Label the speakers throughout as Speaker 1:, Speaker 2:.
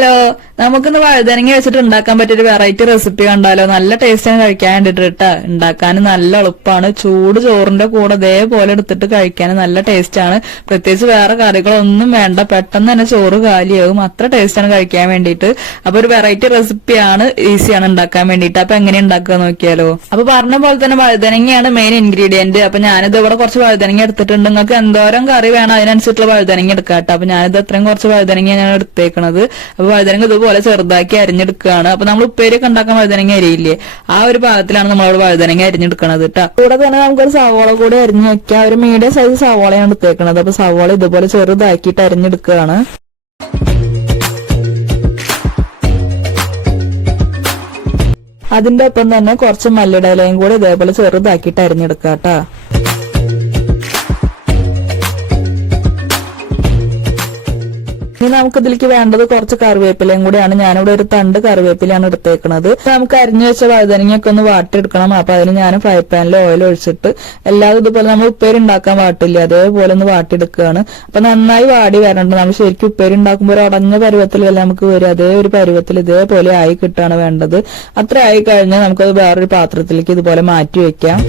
Speaker 1: Hello. നമുക്കിന്ന് വഴുതനങ്ങ വെച്ചിട്ട് ഉണ്ടാക്കാൻ പറ്റിയൊരു വെറൈറ്റി റെസിപ്പി കണ്ടാലോ? നല്ല ടേസ്റ്റാണ് കഴിക്കാൻ വേണ്ടിട്ട് കേട്ടാ. ഉണ്ടാക്കാൻ നല്ല എളുപ്പമാണ് ചൂട് ചോറിന്റെ കൂടെ ഇതേപോലെ എടുത്തിട്ട് കഴിക്കാൻ നല്ല ടേസ്റ്റാണ് പ്രത്യേകിച്ച് വേറെ കറികളൊന്നും വേണ്ട. പെട്ടെന്ന് തന്നെ ചോറ് കാലിയാകും അത്ര ടേസ്റ്റാണ് കഴിക്കാൻ വേണ്ടിയിട്ട്. അപ്പൊ ഒരു വെറൈറ്റി റെസിപ്പി റെസിപ്പിയാണ് ഈസിയാണ് ഉണ്ടാക്കാൻ വേണ്ടിയിട്ട്. അപ്പൊ എങ്ങനെ ഉണ്ടാക്കുക നോക്കിയാലോ? അപ്പൊ പറഞ്ഞ പോലെ തന്നെ വഴുതനങ്ങയാണ് മെയിൻ ഇൻഗ്രീഡിയന്റ് അപ്പൊ ഞാനിത് ഇവിടെ കുറച്ച് വഴുതനങ്ങ എടുത്തിട്ടുണ്ട്. നിങ്ങൾക്ക് എന്തോരം കറി വേണം അതിനനുസരിച്ചുള്ള വഴുതനങ്ങ എടുക്കാം കേട്ടോ. അപ്പൊ ഞാനിത് അത്രയും കുറച്ച് വഴുതനങ്ങ ഞാൻ എടുത്തേക്കണത്. അപ്പൊ വഴുതനങ്ങ ഇതുപോലെ ചെറുതാക്കി അരിഞ്ഞെടുക്കുകയാണ്. അപ്പൊ നമ്മൾ ഉപ്പേരിയൊക്കെ ഉണ്ടാക്കാൻ വഴുതനങ്ങ അരിയില്ലേ? ആ ഒരു ഭാഗത്തിലാണ് നമ്മളവിടെ വഴുതനങ്ങ അരിഞ്ഞെടുക്കണത് കേട്ടോ കൂടെ തന്നെ നമുക്കൊരു സവോള കൂടെ അരിഞ്ഞു വെക്കാം. ഒരു മീഡിയം സൈസ് സവോളയാണ് എടുത്തേക്കണത്. അപ്പൊ സവോള ഇതുപോലെ ചെറുതാക്കിയിട്ട് അരിഞ്ഞെടുക്കുകയാണ്. അതിന്റെ ഒപ്പം തന്നെ കുറച്ച് മല്ലിടയിലയും കൂടി ഇതേപോലെ ചെറുതാക്കിയിട്ട് അരിഞ്ഞെടുക്കാം കേട്ടോ ഇനി നമുക്ക് ഇതിലേക്ക് വേണ്ടത് കുറച്ച് കറിവേപ്പിലയും കൂടിയാണ്. ഞാനിവിടെ ഒരു തണ്ട് കറിവേപ്പിലയാണ് എടുത്തേക്കുന്നത് നമുക്ക് അരിഞ്ഞു വെച്ച വഴുതനങ്ങയൊക്കെ ഒന്ന് വാട്ടിയെടുക്കണം. അപ്പൊ അതിന് ഞാൻ ഫ്രൈ പാനിൽ ഓയിൽ ഒഴിച്ചിട്ട് എല്ലാതും ഇതുപോലെ നമ്മൾ ഉപ്പേരി ഉണ്ടാക്കാൻ പാട്ടില്ല അതേപോലെ ഒന്ന് വാട്ടിയെടുക്കുകയാണ്. അപ്പൊ നന്നായി വാടി വരണ്ട. നമ്മൾ ശരിക്കും ഉപ്പേരി ഉണ്ടാക്കുമ്പോൾ ഒരു ഉടഞ്ഞ പരുവത്തിലല്ല നമുക്ക് വരും അതേ ഒരു പരുവത്തിൽ ഇതേപോലെ ആയി കിട്ടാണ് വേണ്ടത്. അത്ര ആയി കഴിഞ്ഞാൽ നമുക്കത് വേറൊരു പാത്രത്തിലേക്ക് ഇതുപോലെ മാറ്റി വെക്കാം.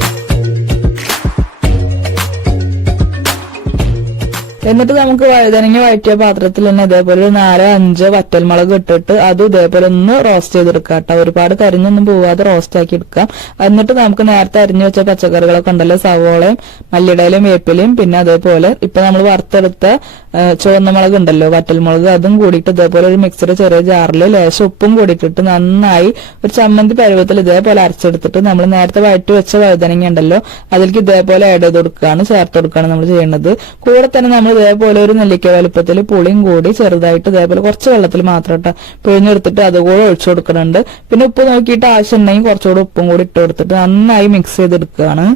Speaker 1: എന്നിട്ട് നമുക്ക് വഴുതനങ്ങ വഴറ്റിയ പാത്രത്തിൽ തന്നെ ഇതേപോലെ ഒരു നാലോ അഞ്ചോ വറ്റൽമുളക് ഇട്ടിട്ട് അത് ഇതേപോലെ ഒന്ന് റോസ്റ്റ് ചെയ്തെടുക്കുക കേട്ടോ. ഒരുപാട് കരിഞ്ഞൊന്നും പോവാതെ റോസ്റ്റ് ആക്കി എടുക്കാം എന്നിട്ട് നമുക്ക് നേരത്തെ അരിഞ്ഞു വെച്ച പച്ചക്കറികളൊക്കെ ഉണ്ടല്ലോ സവോളയും മല്ലിടയിലും വേപ്പിലയും പിന്നെ അതേപോലെ ഇപ്പൊ നമ്മൾ വറുത്തെടുത്ത ചുവന്ന മുളക് ഉണ്ടല്ലോ വറ്റൽമുളക് അതും കൂടിയിട്ട് ഇതേപോലെ ഒരു മിക്സർ ചെറിയ ജാറിൽ ലേശം ഉപ്പും കൂടിയിട്ടിട്ട് നന്നായി ഒരു ചമ്മന്തി പരുവത്തിൽ ഇതേപോലെ അരച്ചെടുത്തിട്ട് നമ്മൾ നേരത്തെ വഴറ്റി വെച്ച വഴുതനങ്ങ ഉണ്ടല്ലോ അതിലേക്ക് ഇതേപോലെ ആഡ് ചെയ്ത് കൊടുക്കുകയാണ് ചേർത്ത് കൊടുക്കുകയാണ് നമ്മൾ ചെയ്യുന്നത്. കൂടെ തന്നെ നമ്മൾ ഇതേപോലെ ഒരു നെല്ലിക്ക വലുപ്പത്തിൽ പുളിയും കൂടി ചെറുതായിട്ട് ഇതേപോലെ കുറച്ച് വെള്ളത്തിൽ മാത്രം ഇട്ട പിഴിഞ്ഞെടുത്തിട്ട് അതുകൂടെ ഒഴിച്ചു കൊടുക്കുന്നുണ്ട്. പിന്നെ ഉപ്പ് നോക്കിയിട്ട് ആവശ്യം ഉണ്ടെങ്കിൽ കുറച്ചുകൂടെ ഉപ്പും കൂടി ഇട്ട് കൊടുത്തിട്ട് നന്നായി മിക്സ് ചെയ്തെടുക്കുകയാണ്.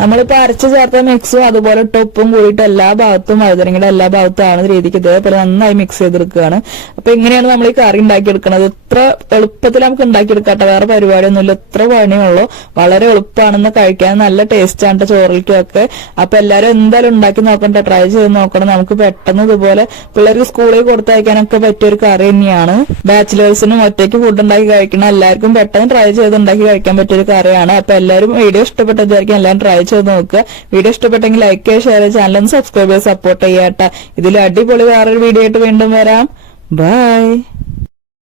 Speaker 1: നമ്മളിപ്പോ അരച്ച് ചേർത്ത മിക്സും അതുപോലെ ടൊപ്പും കൂടിയിട്ട് എല്ലാ ഭാഗത്തും വഴുതനങ്ങയുടെ എല്ലാ ഭാഗത്തും ആവുന്ന രീതിക്ക് ഇതേപോലെ നന്നായി മിക്സ് ചെയ്തെടുക്കുകയാണ്. അപ്പൊ ഇങ്ങനെയാണ് നമ്മൾ ഈ കറി ഉണ്ടാക്കിയെടുക്കുന്നത് ഇത്ര എളുപ്പത്തിൽ നമുക്ക് ഉണ്ടാക്കിയെടുക്കാട്ടെ. വേറെ പരിപാടിയൊന്നുമില്ല. ഇത്ര പണിയുള്ളൂ. വളരെ എളുപ്പമാണെന്ന് കഴിക്കാൻ നല്ല ടേസ്റ്റ് ആണ് ചോറിലേക്കൊക്കെ. അപ്പൊ എല്ലാരും എന്തായാലും ഉണ്ടാക്കി നോക്കണ്ട? ട്രൈ ചെയ്ത് നോക്കണം. നമുക്ക് പെട്ടെന്ന് ഇതുപോലെ പിള്ളേർക്ക് സ്കൂളിൽ കൊടുത്തയക്കാനൊക്കെ പറ്റിയ ഒരു കറി തന്നെയാണ്. ബാച്ചിലേഴ്സിനും ഒറ്റയ്ക്ക് ഫുഡ് ഉണ്ടാക്കി കഴിക്കണം എല്ലാവർക്കും പെട്ടെന്ന് ട്രൈ ചെയ്ത് ഉണ്ടാക്കി കഴിക്കാൻ പറ്റിയ ഒരു കറിയാണ്. അപ്പൊ എല്ലാവരും വീഡിയോ ഇഷ്ടപ്പെട്ടതായിരിക്കും എല്ലാവരും ട്രൈ ചെയ്ത് നോക്കുക. വീഡിയോ ഇഷ്ടപ്പെട്ടെങ്കിൽ ലൈക്ക് ചെയ്യുക ഷെയർ ചെയ്യുക ചാനൽ സബ്സ്ക്രൈബ് ചെയ്ത് സപ്പോർട്ട് ചെയ്യാട്ട ഇതിൽ അടിപൊളി വേറൊരു വീഡിയോ ആയിട്ട് വീണ്ടും വരാം. ബൈ